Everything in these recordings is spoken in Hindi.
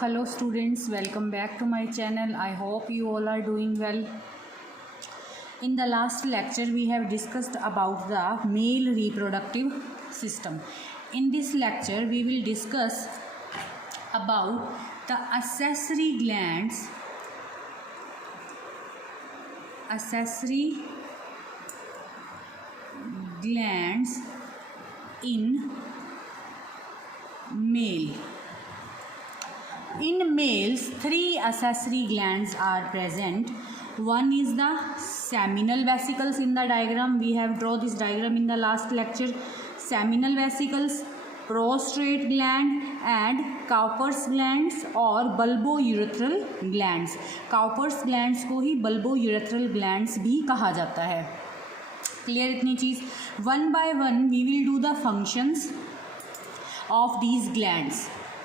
Hello students, welcome back to my channel. I hope you all are doing well. In the last lecture we have discussed about the male reproductive system. In this lecture we will discuss about the accessory glands in male. In males, three accessory glands are present. One is the seminal vesicles. In the diagram, we have drawn this diagram in the last lecture. Seminal vesicles, prostrate gland and Cowper's glands और bulbourethral glands. Cowper's glands को ही bulbourethral glands भी कहा जाता है. Clear इतनी चीज़. One by one we will do the functions of these glands.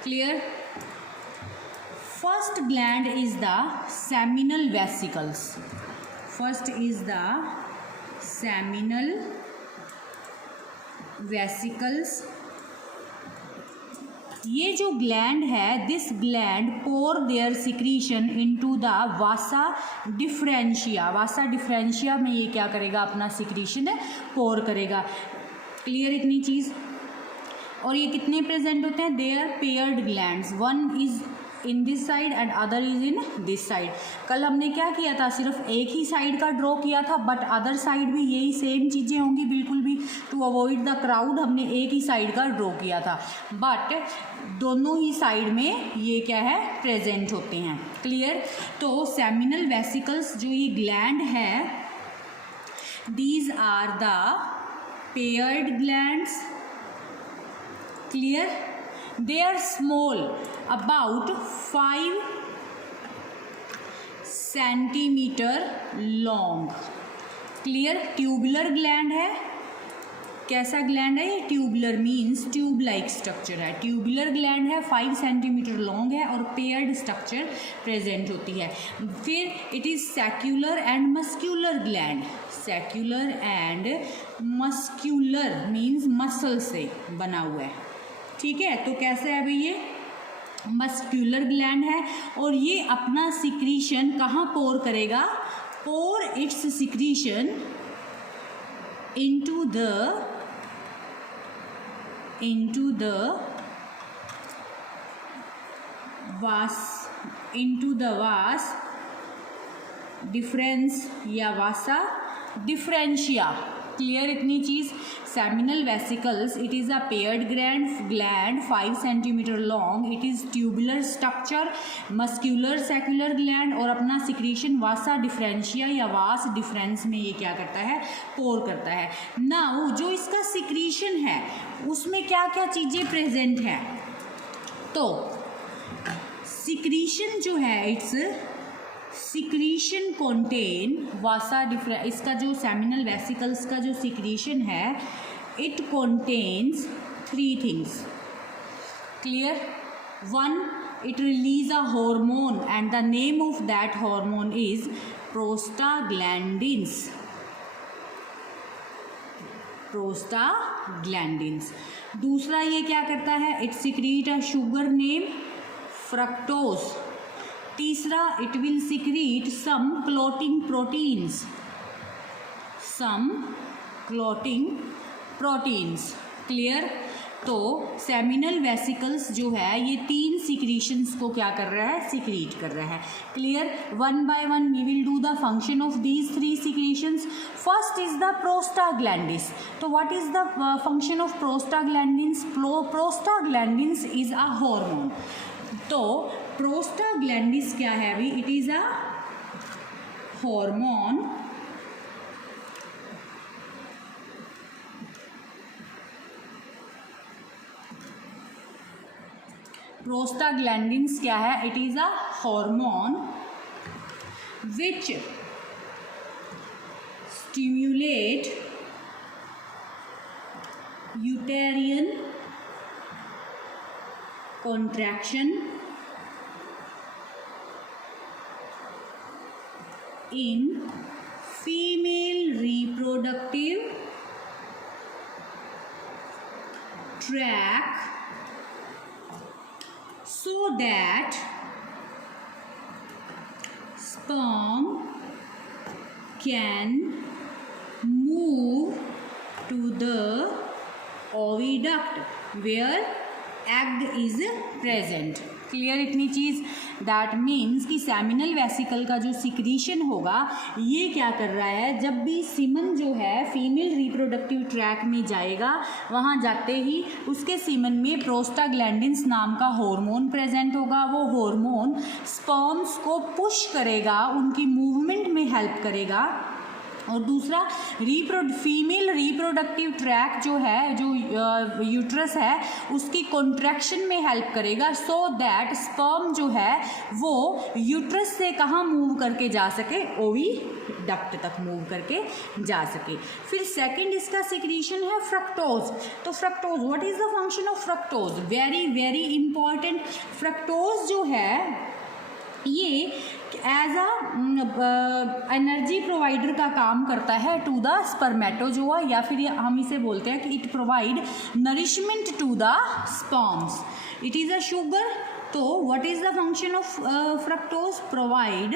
Clear? First gland is the seminal vesicles. First is the seminal vesicles. ये जो ग्लैंड है, this gland pour their secretion into the vasa deferentia. Vasa deferentia में ये क्या करेगा, अपना सिक्रीशन पोर करेगा. क्लियर इतनी चीज़. और ये कितने प्रेजेंट होते हैं, they are paired glands. One is in this side and other is in this side. कल हमने क्या किया था, सिर्फ एक ही साइड का ड्रॉ किया था, बट अदर साइड भी यही सेम चीज़ें होंगी बिल्कुल भी. टू अवॉइड द क्राउड हमने एक ही साइड का ड्रॉ किया था, बट दोनों ही साइड में ये क्या है, प्रेजेंट होते हैं. क्लियर. तो सेमिनल वेसिकल्स जो ये ग्लैंड है, these are the paired glands. Clear? They are small, about 5 centimeter long. Clear? Tubular gland है. कैसा ग्लैंड है ये, tubular means tube like structure है. ट्यूबुलर ग्लैंड है, 5 सेंटीमीटर लॉन्ग है और पेयर्ड स्ट्रक्चर प्रेजेंट होती है. फिर it is secular and muscular gland. Secular and muscular means muscle से बना हुआ है. ठीक है, तो कैसे है भाई, ये मस्क्यूलर ग्लैंड है और ये अपना सिक्रीशन कहाँ पोर करेगा, pour its secretion into the vas deferens या वासा डिफरेंशिया. क्लियर इतनी चीज़. Seminal vesicles, it is a paired gland 5 centimeter long. It is tubular structure, muscular secular gland और अपना सिक्रीशन वासा डिफरेंशिया या वास डिफरेंस में ये क्या करता है, पोर करता है. नाउ जो इसका सिक्रीशन है उसमें क्या क्या चीज़ें प्रेजेंट हैं, तो सिक्रीशन जो है, its secretion contain vasa deferens. इसका जो सेमिनल वेसिकल्स का जो सिक्रीशन है, it contains 3 things. Clear. One, it release a hormone and the name of that hormone is prostaglandins. Prostaglandins. दूसरा ये क्या करता है, it secrete a sugar name fructose. तीसरा, it will secrete some clotting proteins. Clear. तो सेमिनल वेसिकल्स जो है ये 3 सिक्रीशंस को क्या कर रहा है, सिक्रीट कर रहा है. Clear. One by one we will do the function of these 3 secretions. First is the prostaglandins. तो what is the function of prostaglandins. Prostaglandins is a hormone. तो प्रोस्टाग्लैंडिस क्या है अभी, it is a hormone prostaglandins क्या है, it is a hormone which stimulate uterine contraction in female reproductive tract so that sperm can move to the oviduct where egg is present. Clear इतनी चीज़? दैट मीन्स कि सेमिनल वेसिकल का जो सिक्रीशन होगा ये क्या कर रहा है, जब भी सीमन जो है फीमेल रिप्रोडक्टिव ट्रैक में जाएगा, वहाँ जाते ही उसके सीमन में प्रोस्टाग्लैंडिन्स नाम का हार्मोन प्रेजेंट होगा. वो हार्मोन स्पर्म्स को पुश करेगा, उनकी मूवमेंट में हेल्प करेगा. और दूसरा फीमेल रिप्रोडक्टिव ट्रैक जो है, जो यूट्रस है, उसकी कॉन्ट्रैक्शन में हेल्प करेगा, सो दैट स्पर्म जो है वो यूट्रस से कहाँ मूव करके जा सके, ओविडक्ट तक मूव करके जा सके. फिर सेकंड इसका सिक्रीशन है फ्रक्टोज. तो fructose, what is the function of fructose? Very very important. Fructose जो है ये एज अ एनर्जी प्रोवाइडर का काम करता है टू द स्पर्मेटोजोआ, या फिर हम इसे बोलते हैं कि it provide nourishment to the sperms. It is a sugar. तो what is the function of fructose? Provide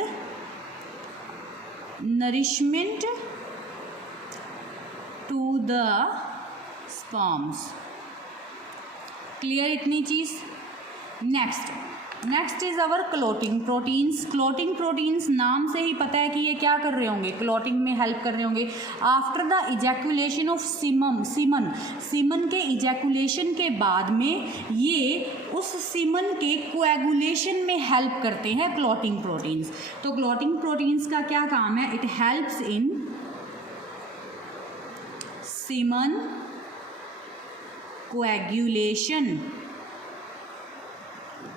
nourishment to the sperms. Clear इतनी चीज़? Next is our clotting proteins. Clotting proteins नाम से ही पता है कि ये क्या कर रहे होंगे, क्लोटिंग में हेल्प कर रहे होंगे. After the ejaculation of semen के इजैकुलेशन के बाद में ये उस सीमन के कोएगुलेशन में हेल्प करते हैं क्लोटिंग प्रोटीन्स. तो क्लोटिंग प्रोटीन्स का क्या काम है? It helps in semen coagulation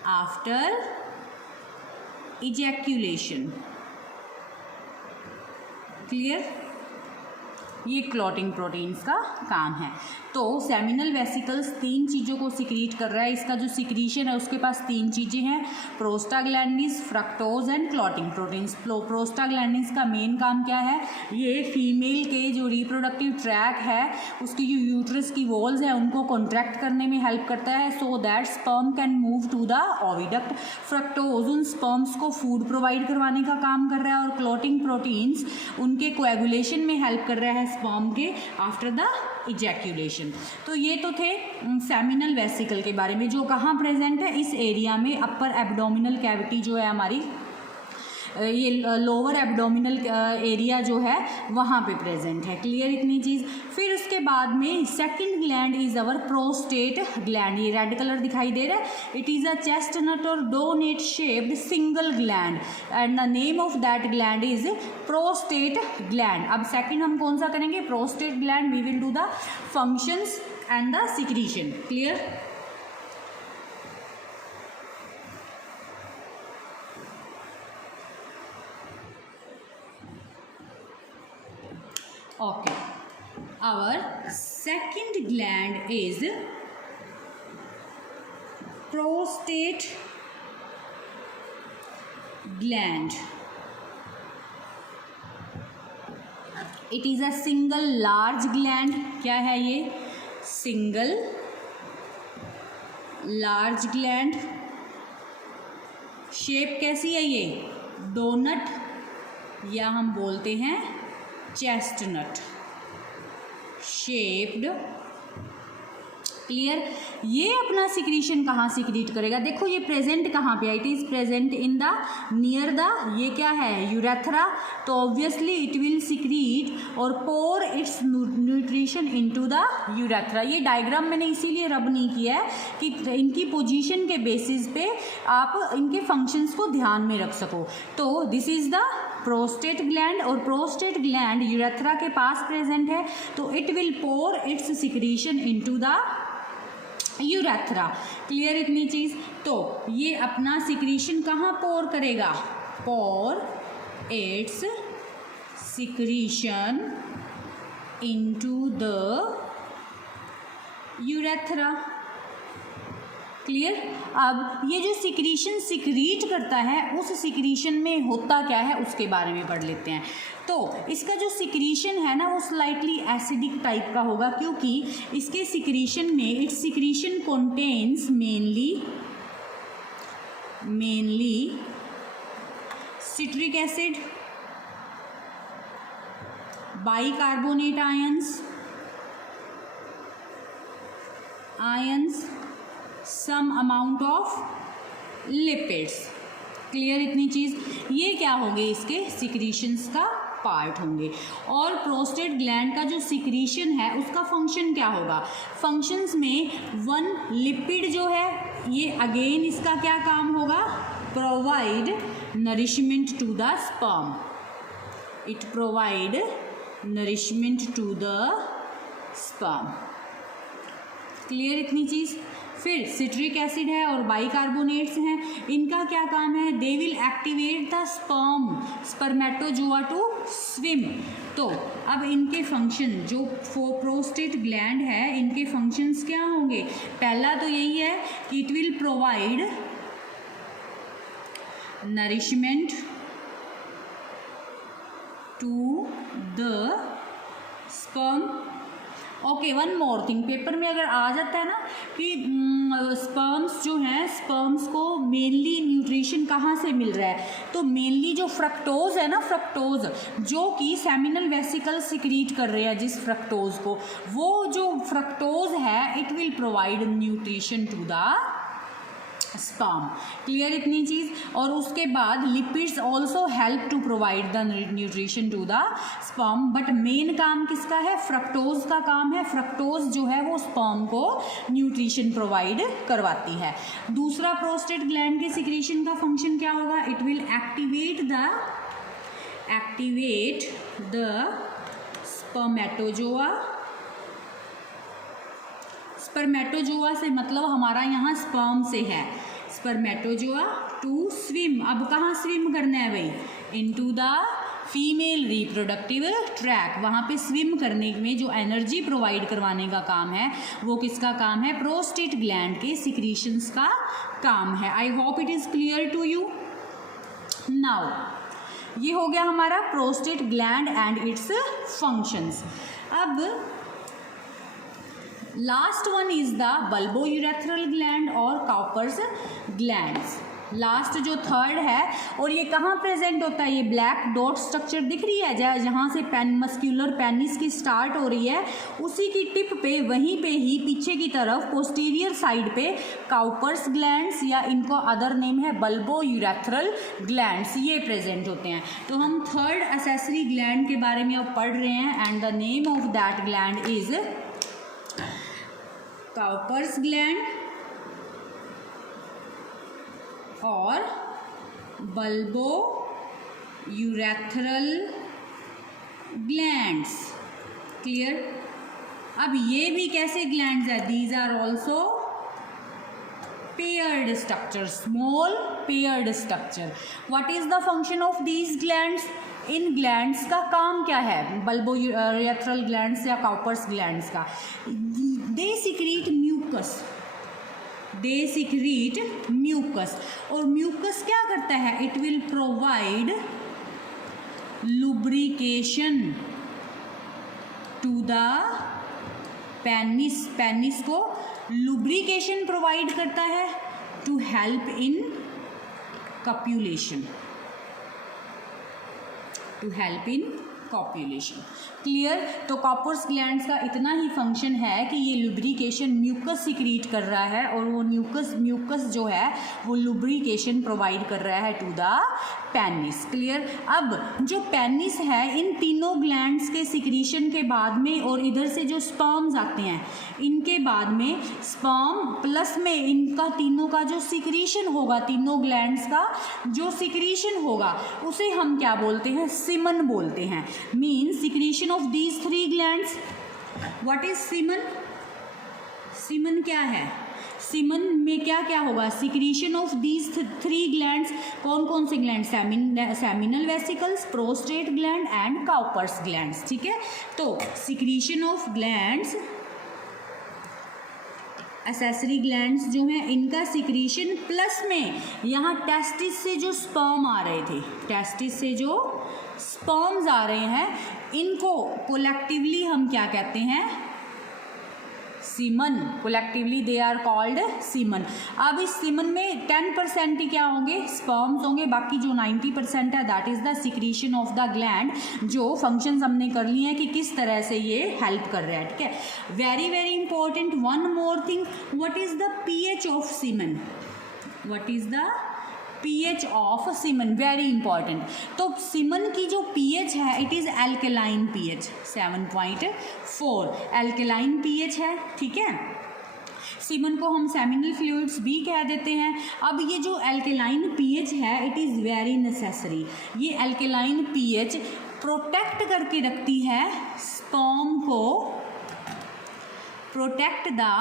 after ejaculation. Clear? ये क्लॉटिंग प्रोटीन्स का काम है. तो सेमिनल वेसिकल्स 3 चीज़ों को सिक्रीट कर रहा है. इसका जो सिक्रीशन है उसके पास 3 चीज़ें हैं, prostaglandins, fructose and clotting proteins. Prostaglandins का मेन काम क्या है? ये फीमेल के जो रिप्रोडक्टिव ट्रैक है, उसकी जो यूट्रस की वॉल्स हैं उनको कॉन्ट्रैक्ट करने में हेल्प करता है, so that sperm can move to the oviduct. Fructose उन स्पर्म्स को फूड प्रोवाइड करवाने का काम कर रहा है, और क्लॉटिंग प्रोटीन्स उनके कोएगुलेशन में हेल्प कर रहा है स्पर्म के आफ्टर द इजैक्यूलेशन. तो ये तो थे सेमिनल वेसिकल के बारे में, जो कहाँ प्रेजेंट है, इस एरिया में. अपर एब्डोमिनल कैविटी जो है हमारी, ये लोअर एब्डोमिनल एरिया जो है वहाँ पे प्रेजेंट है. क्लियर इतनी चीज़? फिर उसके बाद में second gland is our prostate gland. ये रेड कलर दिखाई दे रहा है. इट इज़ अ चेस्टनट और donut shaped single gland and the name of that gland is prostate gland. अब सेकंड हम कौन सा करेंगे? Prostate gland. We will do the functions and the secretion. Clear? Okay, our second gland is prostate gland. It is a single large gland. क्या है ये? Single large gland. शेप कैसी है ये? डोनट, या हम बोलते हैं चेस्टनट शेप्ड. क्लियर? ये अपना सिक्रीशन कहाँ सिक्रीट करेगा? देखो ये प्रेजेंट कहाँ पे है? It is present in the near the, ये क्या है? यूरेथ्रा. तो ऑब्वियसली इट विल सिक्रीट और pour its nutrition into the urethra. ये डायग्राम मैंने इसीलिए रब नहीं किया है कि इनकी पोजीशन के बेसिस पे आप इनके फंक्शंस को ध्यान में रख सको. तो this is the prostate gland, और प्रोस्टेट ग्लैंड यूरेथ्रा के पास प्रेजेंट है, तो it will pour its secretion into the urethra. Clear इतनी चीज़? तो ये अपना सिक्रीशन कहाँ पोर करेगा? Pour its secretion into the urethra. Clear? अब ये जो सिक्रीशन सिक्रीट करता है, उस सिक्रीशन में होता क्या है उसके बारे में पढ़ लेते हैं. तो इसका जो सिक्रीशन है ना वो स्लाइटली एसिडिक टाइप का होगा, क्योंकि इसके सिक्रीशन में it's secretion contains mainly mainly citric acid, bicarbonate ions, some amount of lipids. Clear इतनी चीज़? ये क्या होंगे? इसके सिक्रीशंस का पार्ट होंगे. और प्रोस्टेट ग्लैंड का जो सिक्रीशन है उसका फंक्शन क्या होगा? फंक्शंस में वन लिपिड जो है ये अगेन इसका क्या काम होगा? Provide nourishment to the sperm. It provide nourishment to the sperm. Clear इतनी चीज़? फिर सिट्रिक एसिड है और बाइकार्बोनेट्स हैं, इनका क्या काम है? They will activate the spermatozoa to swim. तो अब इनके फंक्शन जो प्रोस्टेट ग्लैंड है इनके फंक्शंस क्या होंगे? पहला तो यही है कि it will provide nourishment to the sperm. Okay, one more thing, paper में अगर आ जाता है ना कि स्पर्म्स जो हैं, स्पर्म्स को मेनली न्यूट्रिशन कहाँ से मिल रहा है, तो मेनली जो फ्रक्टोज है ना, फ्रक्टोज जो कि सेमिनल वेसिकल सिक्रीट कर रहे हैं जिस फ्रक्टोज को, वो जो फ्रक्टोज है it will provide nutrition to the sperm. Clear इतनी चीज़? और उसके बाद lipids also help to provide the nutrition to the sperm. But main काम किसका है? फ्रक्टोज का काम है. फ्रक्टोज जो है वो स्पर्म को न्यूट्रिशन प्रोवाइड करवाती है. दूसरा प्रोस्टेट ग्लैंड के सिक्रीशन का फंक्शन क्या होगा? It will activate the spermatozoa. Spermatozoa से मतलब हमारा यहाँ स्पर्म से है. Spermatozoa to swim. अब कहाँ स्विम करना है भाई? Into the female reproductive tract. वहाँ पे स्विम करने में जो एनर्जी प्रोवाइड करवाने का काम है वो किसका काम है? प्रोस्टेट ग्लैंड के सिक्रीशंस का काम है. I hope it is clear to you. Now ये हो गया हमारा prostate gland and its functions. अब last one is the bulbourethral gland और काउपर्स ग्लैंड्स. लास्ट जो थर्ड है, और ये कहाँ प्रेजेंट होता है? ये ब्लैक डॉट स्ट्रक्चर दिख रही है जहाँ से मस्क्यूलर पेनिस की स्टार्ट हो रही है, उसी की टिप पे वहीं पे ही पीछे की तरफ पोस्टीरियर साइड पे काउपर्स ग्लैंड्स या इनको अदर नेम है बल्बोयूरेथ्रल ग्लैंड्स, ये प्रेजेंट होते हैं. तो हम थर्ड एक्सेसरी ग्लैंड के बारे में अब पढ़ रहे हैं and the name of that gland is Cowper's gland और बल्बोयूरेथ्रल ग्लैंड्स. क्लियर? अब ये भी कैसे ग्लैंड्स है? These are also paired structure, small paired structure. What is the function of these glands? इन ग्लैंड्स का काम क्या है? बल्बोयूरेथ्रल ग्लैंड्स या काउपर्स ग्लैंड्स का, दे सिक्रीट म्यूकस. और म्यूकस क्या करता है? It will provide lubrication to the penis. Penis को लुब्रिकेशन प्रोवाइड करता है टू हेल्प इन कॉप्यूलेशन. क्लियर? तो काउपर्स ग्लैंड्स का इतना ही फंक्शन है कि ये लुब्रिकेशन म्यूकस सिक्रीट कर रहा है और वो म्यूकस जो है वो लुब्रिकेशन प्रोवाइड कर रहा है टू द पेनिस. क्लियर? अब जो पेनिस है इन तीनों ग्लैंड्स के सिक्रीशन के बाद में और इधर से जो स्पर्म्स आते हैं इनके बाद में स्पर्म प्लस में इनका तीनों का जो सिक्रीशन होगा, तीनों ग्लैंड्स का जो सिक्रीशन होगा उसे हम क्या बोलते हैं? सीमन बोलते हैं. Mean secretion of these three glands. What is semen? Semen क्या है? सीमन में क्या क्या होगा? Secretion of these three glands. कौन कौन से gland? Seminal vesicles, prostate gland and Cowper's glands. ठीक है? तो secretion of glands, accessory glands जो हैं इनका सिक्रीशन प्लस में यहाँ टेस्टिस से जो स्पर्म आ रहे थे, टेस्टिस से जो स्पर्म्स आ रहे हैं इनको कोलेक्टिवली हम क्या कहते हैं? Semen, collectively they are called semen. अब इस सीमन में 10% ही क्या होंगे, स्पर्म्स होंगे, बाकी जो 90% है that is the secretion of the gland, जो फंक्शंस हमने कर लिए हैं कि किस तरह से ये हेल्प कर रहा है, ठीक है। Very very important one more thing, what is the pH of semen, what is the pH of semen, very important. तो सीमन की जो pH है it is alkaline pH 7.4 alkaline pH है, ठीक है। सीमन को हम सेमिनल फ्लूइड्स भी कह देते हैं। अब ये जो एल्केलाइन pH है इट इज़ वेरी नेसेसरी। ये एल्केलाइन pH प्रोटेक्ट करके रखती है स्पर्म को, protect the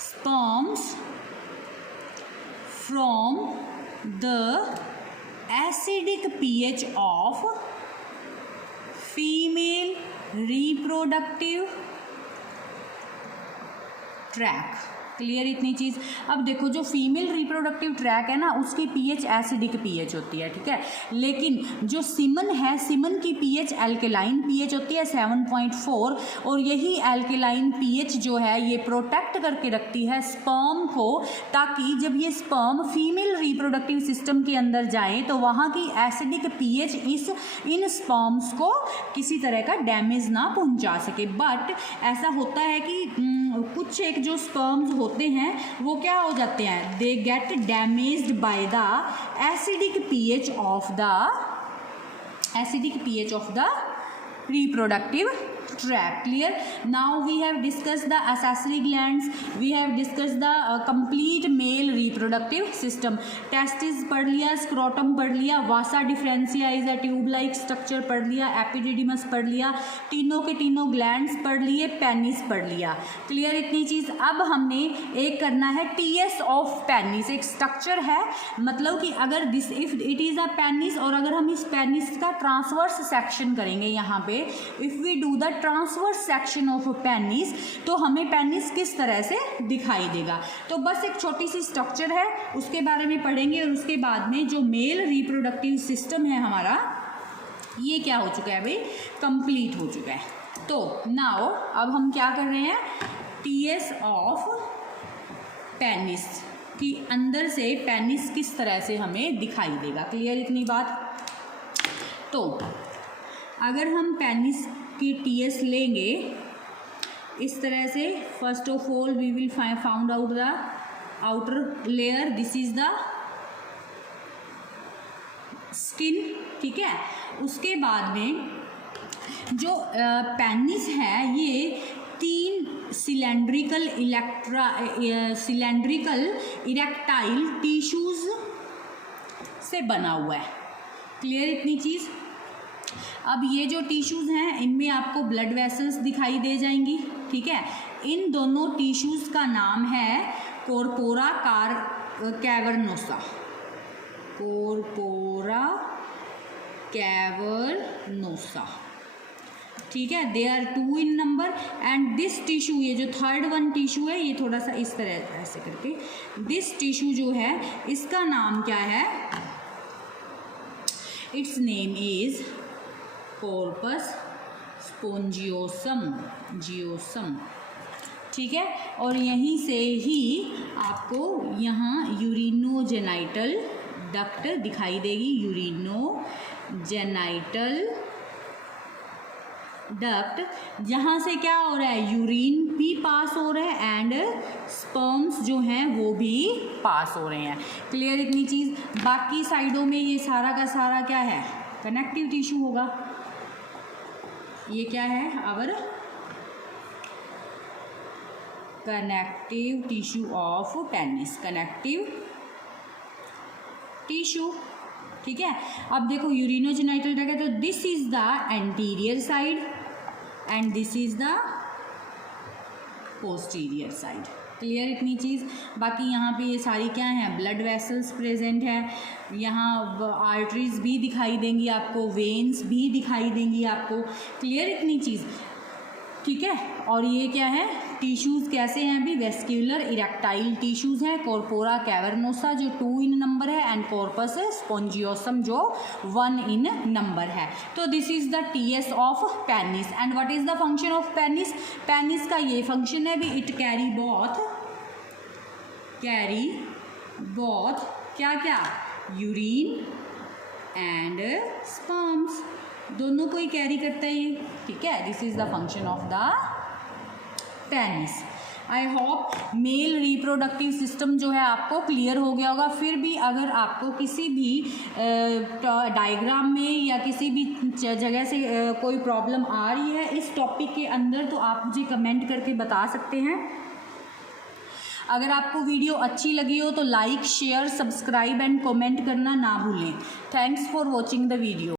sperms from the acidic pH of female reproductive tract। Clear इतनी चीज़। अब देखो जो फीमेल रिप्रोडक्टिव ट्रैक है ना उसकी पीएच एसिडिक पीएच होती है, ठीक है, लेकिन जो सीमन है सीमन की पीएच एल्केलाइन पीएच होती है 7.4, और यही एल्केलाइन पीएच जो है ये प्रोटेक्ट करके रखती है स्पर्म को, ताकि जब ये स्पर्म फीमेल रिप्रोडक्टिव सिस्टम के अंदर जाए तो वहाँ की एसिडिक पीएच इन स्पर्म्स को किसी तरह का डैमेज ना पहुँचा सके। बट ऐसा होता है कि कुछ एक जो स्पर्म्स होते हैं वो क्या हो जाते हैं, they get damaged by the acidic pH of the reproductive tract। Clear? Now we have discussed the accessory glands, we have discussed the complete male reproductive system। testis पढ़ लिया, scrotum पढ़ लिया, vasa differentia is a tube like structure पढ़ लिया, epididymis पढ़ लिया, तीनों के तीनों glands पढ़ लिए, penis पढ़ लिया। क्लियर इतनी चीज़। अब हमने एक करना है टीएस ऑफ पेनिस, एक स्ट्रक्चर है, मतलब कि अगर this if it is a penis, और अगर हम इस पेनिस का ट्रांसवर्स सेक्शन करेंगे यहाँ पे, if we do the transverse section of penis, तो हमें पेनिस किस तरह से दिखाई देगा। तो बस एक छोटी सी स्ट्रक्चर है, उसके बारे में पढ़ेंगे, और उसके बाद में जो मेल रिप्रोडक्टिव सिस्टम है हमारा ये क्या हो चुका है भाई, कंप्लीट हो चुका है। तो नाउ अब हम क्या कर रहे हैं, टीएस ऑफ पेनिस कि अंदर से पेनिस किस तरह से हमें दिखाई देगा। क्लियर इतनी बात। तो अगर हम पेनिस की टीएस लेंगे इस तरह से, first of all we will found out the outer layer, this is the skin, ठीक है। उसके बाद में जो पेनिस है ये 3 सिलेंड्रिकल इरेक्टाइल टिश्यूज से बना हुआ है। क्लियर इतनी चीज़। अब ये जो टिश्यूज़ हैं इनमें आपको ब्लड वेसल्स दिखाई दे जाएंगी, ठीक है। इन दोनों टिश्यूज़ का नाम है कॉर्पोरा कैवर्नोसा, कॉर्पोरा कैवर्नोसा, ठीक है। They are 2 in number and this tissue, ये जो थर्ड वन टिश्यू है ये थोड़ा सा इस तरह ऐसे करके, दिस टिश्यू जो है इसका नाम क्या है, इट्स नेम इज कॉर्पस स्पोंजियोसम, ठीक है। और यहीं से ही आपको यहाँ यूरिनोजेनाइटल डक्ट दिखाई देगी, यूरिनोजेनाइटल डक्ट, जहाँ से क्या हो रहा है, यूरिन भी पास हो रहा है एंड स्पर्म्स जो हैं वो भी पास हो रहे हैं। क्लियर इतनी चीज़। बाकी साइडों में ये सारा का सारा क्या है, कनेक्टिव टिश्यू होगा। ये क्या है, our connective tissue of penis, connective tissue, ठीक है। अब देखो यूरिनोजेनाइटल डक्ट है, तो this is the anterior side and this is the posterior side. Clear इतनी चीज़। बाकी यहाँ पे ये सारी क्या हैं, ब्लड वेसल्स प्रेजेंट है, यहाँ आर्टरीज भी दिखाई देंगी आपको, वेन्स भी दिखाई देंगी आपको। क्लियर इतनी चीज़। ठीक है। और ये क्या है, टिश्यूज़ कैसे हैं अभी, वेस्क्यूलर इरेक्टाइल टिश्यूज़ हैं, कॉर्पोरा कैवर्नोसा जो 2 इन नंबर है, एंड कॉर्पस स्पॉन्जियोसम जो 1 इन नंबर है। तो this is the TS of penis. And what is the function of penis? Penis का ये फंक्शन है भी, इट कैरी बोथ क्या क्या, यूरिन एंड स्पर्म्स, दोनों को ही कैरी करता है ये, ठीक है। This is the function of the penis. I hope male reproductive system जो है आपको क्लियर हो गया होगा। फिर भी अगर आपको किसी भी डायग्राम में या किसी भी जगह से कोई प्रॉब्लम आ रही है इस टॉपिक के अंदर, तो आप मुझे कमेंट करके बता सकते हैं। अगर आपको वीडियो अच्छी लगी हो तो like, share, subscribe and comment करना ना भूलें। Thanks for watching the video.